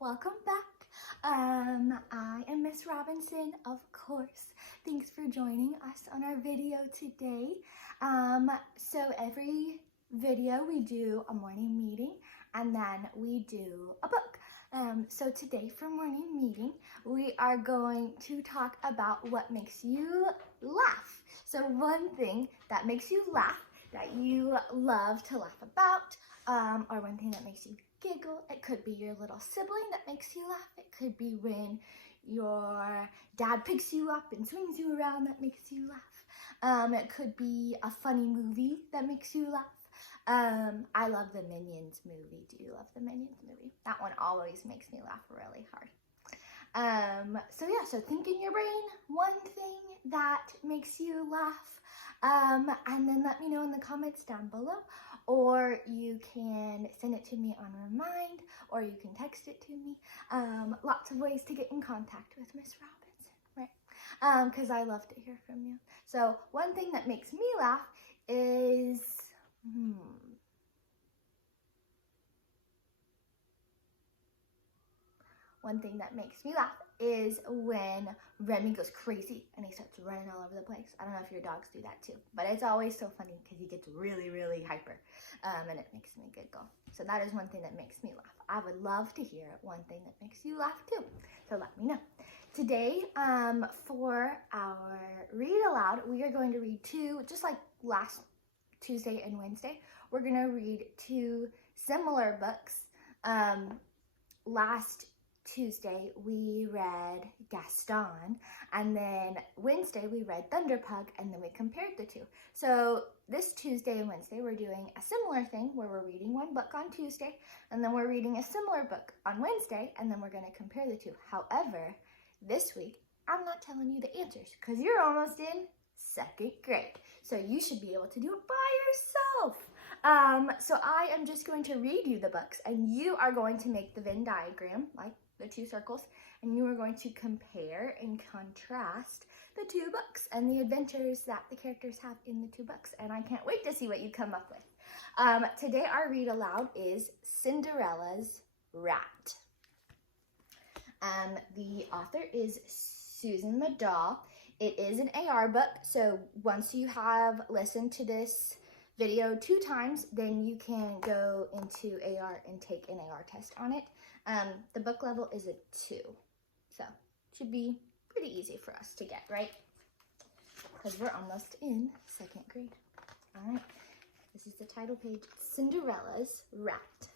welcome back. I am Miss Robinson, of course. Thanks for joining us on our video today. So every video we do a morning meeting and then we do a book. So today for morning meeting, we are going to talk about what makes you laugh. So one thing that makes you laugh that you love to laugh about, or one thing that makes you giggle. It could be your little sibling that makes you laugh. It could be when your dad picks you up and swings you around that makes you laugh. It could be a funny movie that makes you laugh. I love the Minions movie. Do you love the Minions movie? That one always makes me laugh really hard. So think in your brain one thing that makes you laugh, and then let me know in the comments down below, or you can send it to me on Remind, or you can text it to me. Lots of ways to get in contact with Miss Robinson, right? Because I love to hear from you. So one thing that makes me laugh is, one thing that makes me laugh is when Remy goes crazy and he starts running all over the place. I don't know if your dogs do that too, but it's always so funny because he gets really, really hyper, and it makes me giggle. So that is one thing that makes me laugh. I would love to hear one thing that makes you laugh too, so let me know. Today, for our read aloud, we are going to read two, just like last Tuesday and Wednesday, we're going to read two similar books. Last Tuesday we read Gaston, and then Wednesday we read Thunderpug, and then we compared the two. So this Tuesday and Wednesday we're doing a similar thing where we're reading one book on Tuesday, and then we're reading a similar book on Wednesday, and then we're going to compare the two. However, this week I'm not telling you the answers because you're almost in second grade, so you should be able to do it by yourself. So I am just going to read you the books, and you are going to make the Venn diagram, like the two circles, and you are going to compare and contrast the two books and the adventures that the characters have in the two books, and I can't wait to see what you come up with. Today our read aloud is Cinderella's Rat. The author is Susan Maddaw. It is an AR book, so once you have listened to this video 2 times, then you can go into AR and take an AR test on it. The book level is a 2, so it should be pretty easy for us to get, right? Because we're almost in second grade. All right, this is the title page, Cinderella's Rat.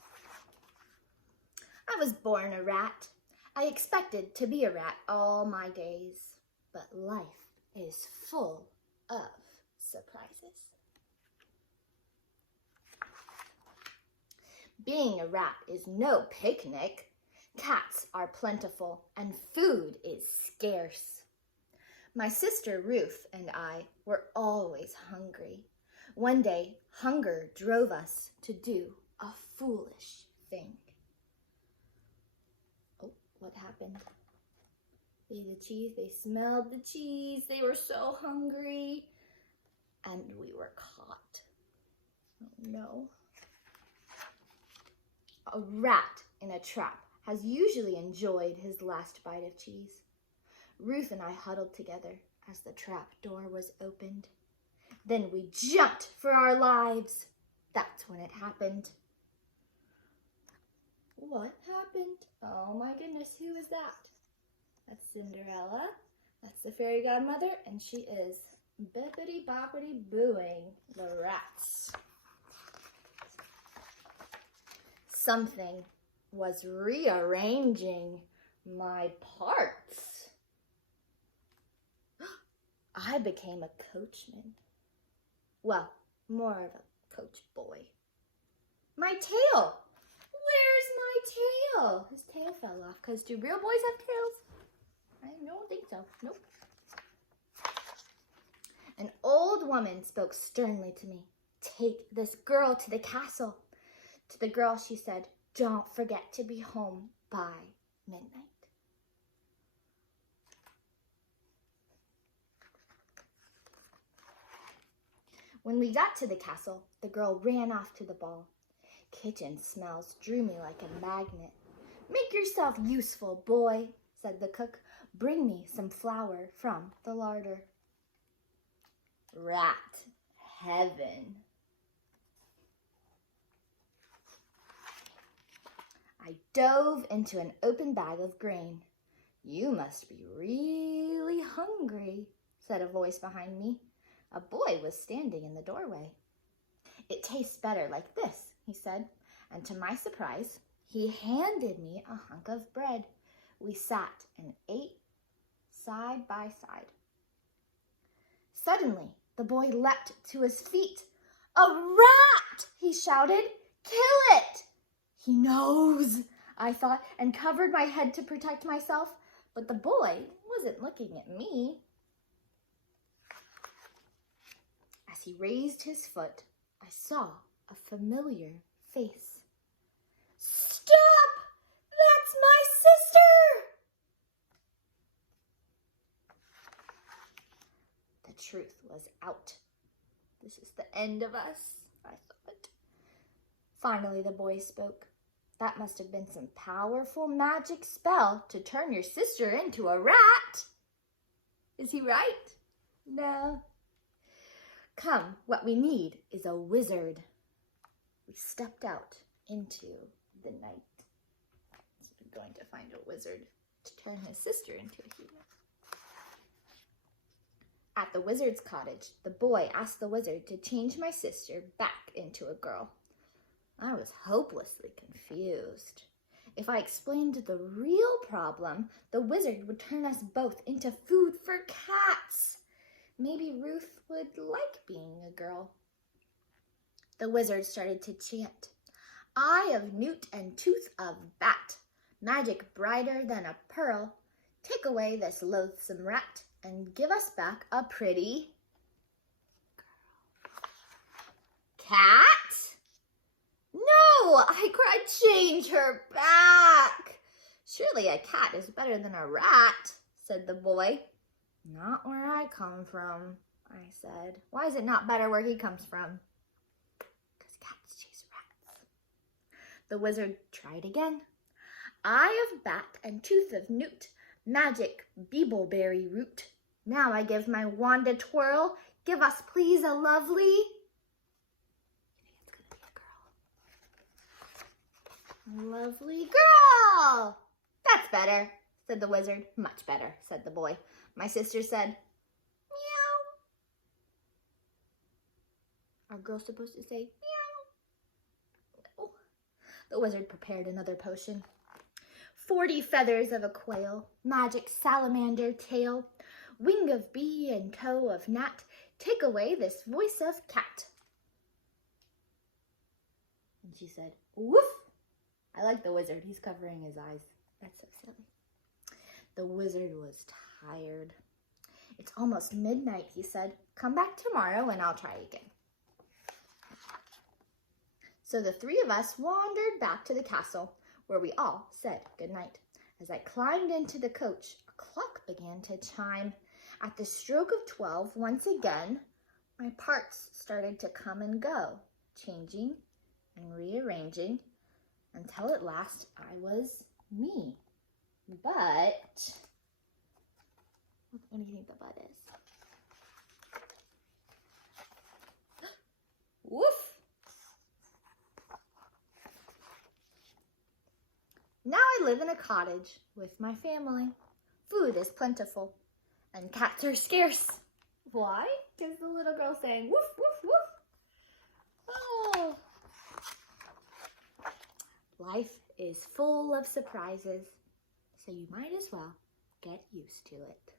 I was born a rat. I expected to be a rat all my days, but life is full of surprises. Being a rat is no picnic. Cats are plentiful and food is scarce. My sister Ruth and I were always hungry. One day, hunger drove us to do a foolish thing. Oh, what happened? They ate the cheese, they smelled the cheese, they were so hungry, and we were caught. Oh no. A rat in a trap has usually enjoyed his last bite of cheese. Ruth and I huddled together as the trap door was opened. Then we jumped for our lives. That's when it happened. What happened? Oh my goodness, who is that? That's Cinderella. That's the fairy godmother, and she is bippity-boppity booing the rats. Something was rearranging my parts. I became a coachman. Well, more of a coach boy. My tail! Where's my tail? His tail fell off, because do real boys have tails? I don't think so. Nope. An old woman spoke sternly to me. Take this girl to the castle. To the girl, she said, don't forget to be home by midnight. When we got to the castle, the girl ran off to the ball. Kitchen smells drew me like a magnet. "Make yourself useful, boy," said the cook. "Bring me some flour from the larder." Rat heaven. I dove into an open bag of grain. "You must be really hungry," said a voice behind me. A boy was standing in the doorway. "It tastes better like this," he said, and to my surprise, he handed me a hunk of bread. We sat and ate side by side. Suddenly, the boy leapt to his feet. "A rat!" he shouted. "Kill it!" "He knows," I thought, and covered my head to protect myself. But the boy wasn't looking at me. As he raised his foot, I saw a familiar face. "Stop! That's my sister!" The truth was out. "This is the end of us," I thought. Finally, the boy spoke. "That must have been some powerful magic spell to turn your sister into a rat. Is he right?" "No." "Come, what we need is a wizard." We stepped out into the night. So we're going to find a wizard to turn his sister into a human. At the wizard's cottage, the boy asked the wizard to change my sister back into a girl. I was hopelessly confused. If I explained the real problem, the wizard would turn us both into food for cats. Maybe Ruth would like being a girl. The wizard started to chant, "Eye of newt and tooth of bat, magic brighter than a pearl. Take away this loathsome rat and give us back a pretty cat." "No," I cried, "change her back." "Surely a cat is better than a rat," said the boy. "Not where I come from," I said. "Why is it not better where he comes from?" "Because cats chase rats." The wizard tried again. "Eye of bat and tooth of newt, magic beebleberry root. Now I give my wand a twirl. Give us please a lovely..." "Lovely girl." "That's better," said the wizard. "Much better," said the boy. My sister said, "Meow." Are girls supposed to say meow? No. The wizard prepared another potion. 40 feathers of a quail, magic salamander tail, wing of bee and toe of gnat, take away this voice of cat. And she said, "Woof." I like the wizard. He's covering his eyes. That's so silly. The wizard was tired. "It's almost midnight," he said. "Come back tomorrow and I'll try again." So the three of us wandered back to the castle, where we all said goodnight. As I climbed into the coach, a clock began to chime. At the stroke of 12, once again, my parts started to come and go, changing and rearranging, until at last I was me. But, what do you think the but is? Woof! Now I live in a cottage with my family. Food is plentiful, and cats are scarce. Why? Because the little girl saying woof, woof, woof. Oh. Life is full of surprises, so you might as well get used to it.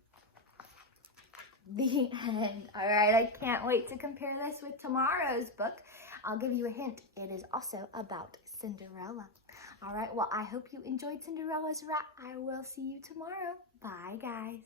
The end. All right, I can't wait to compare this with tomorrow's book. I'll give you a hint. It is also about Cinderella. All right, well, I hope you enjoyed Cinderella's Rat. I will see you tomorrow. Bye, guys.